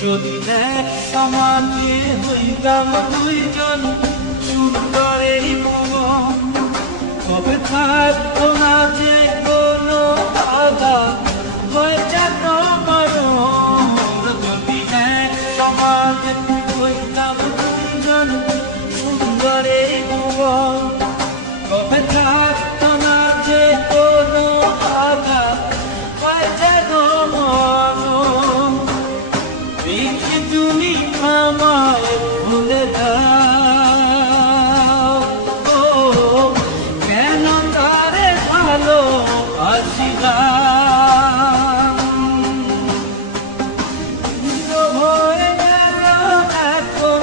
যদি এক সমাজে হইতাম দুইজন সুন্দর এই ভুবন, তবে থাকতো না যে কোনো বাধা হয়ে যেত মরণ। যদি এক সমাজে হইতাম দুইজন সুন্দর এই ভুবন, তবে থাকতো না যে কোনো বাধা হয়ে যেত মরণ। তুমি আমায় ভুলে দাও, ও কেন তারে ভালো আসিলাম। হয়ে গেল এখন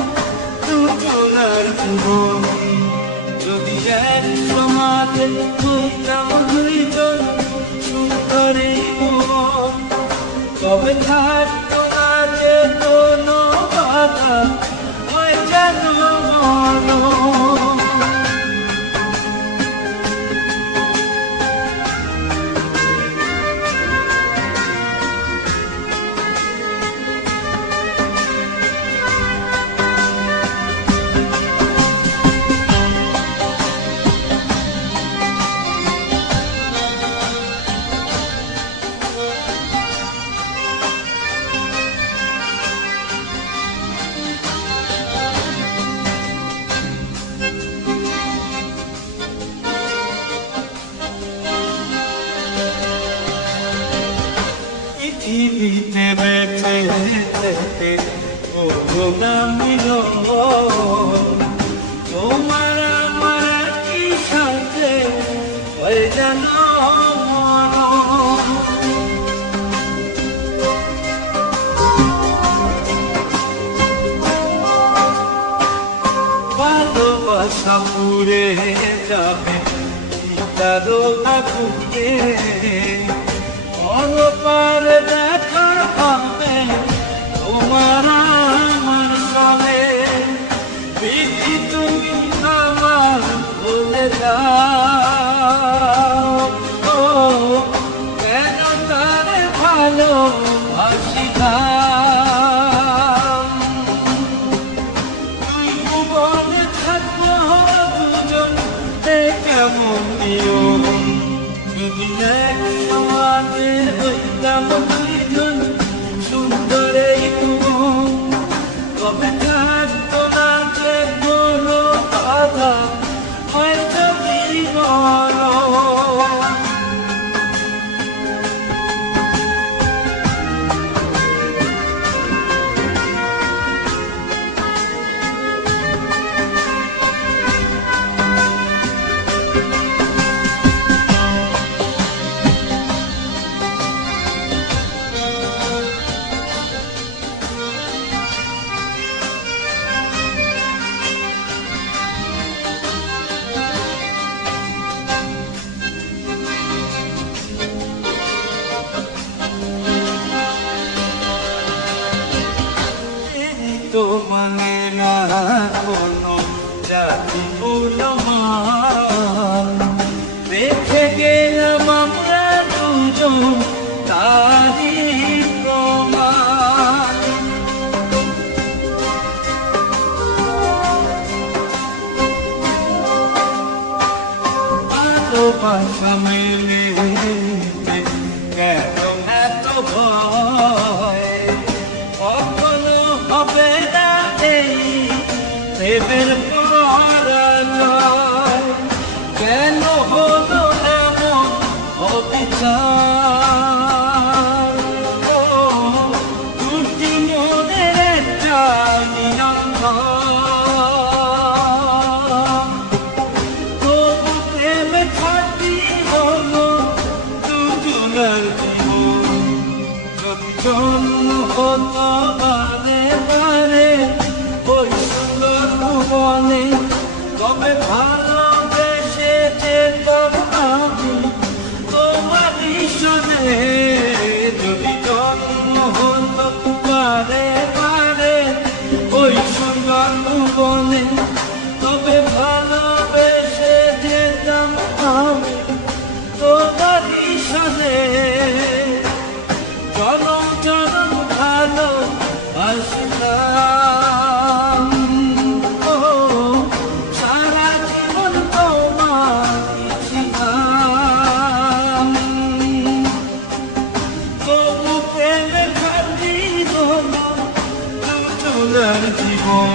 দুজনার জীবনী, যদি এক সমাজে হইতাম দুইজন সুন্দর এই ভুবন, তবে থাকতো না যে কোনো বাধা হয়ে যেত মরণ। পৃথিবীতে বেঁচে যেতে হলো না মিলন, তোমার আমার একই সাথে হয়ে যেন মরণ। ভালোবাসা পুড়ে যাবে তারও আগুনে, অনপার দেখা হবে তোমার আমার সবে। বিধি তুমি আমার বলে দাও, ও কেন তারে ভালোবাসিলাম। তুই ভুবনে থাকবো দুজন কেমন নিয়ম, যদি এক সমাজে হইতাম দুইজন সুন্দর এই ভুবন, তবে থাকতো না যে কোনো বাধা হয়তো জীবন। তো মানে না কোনো জাতি অনুমান, রেখে গেলাম আমরা দুজন তারি প্রমাণ। ভালোবাসা মেলে কেন এত ভয়, কখনো হবে না এই প্রেমের পরাজয়। কেন হলো এমন অবিচার, দুটি মনের একটা নিয়ন্ত্রণ। তবু প্রেমে থাকি হলো দুজনের জীবন, যদি জন্ম হতো বারে বারে ওই সুন্দর ভুবনে, তবে ভালোবেসে যেতাম আমি তোমারই দুজনের জীবন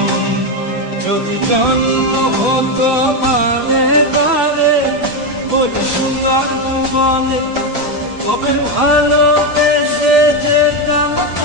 যদি জন্ম হতো মানে তারে বলি সুন্দর বলে তবে ভালোবেসে যেতাম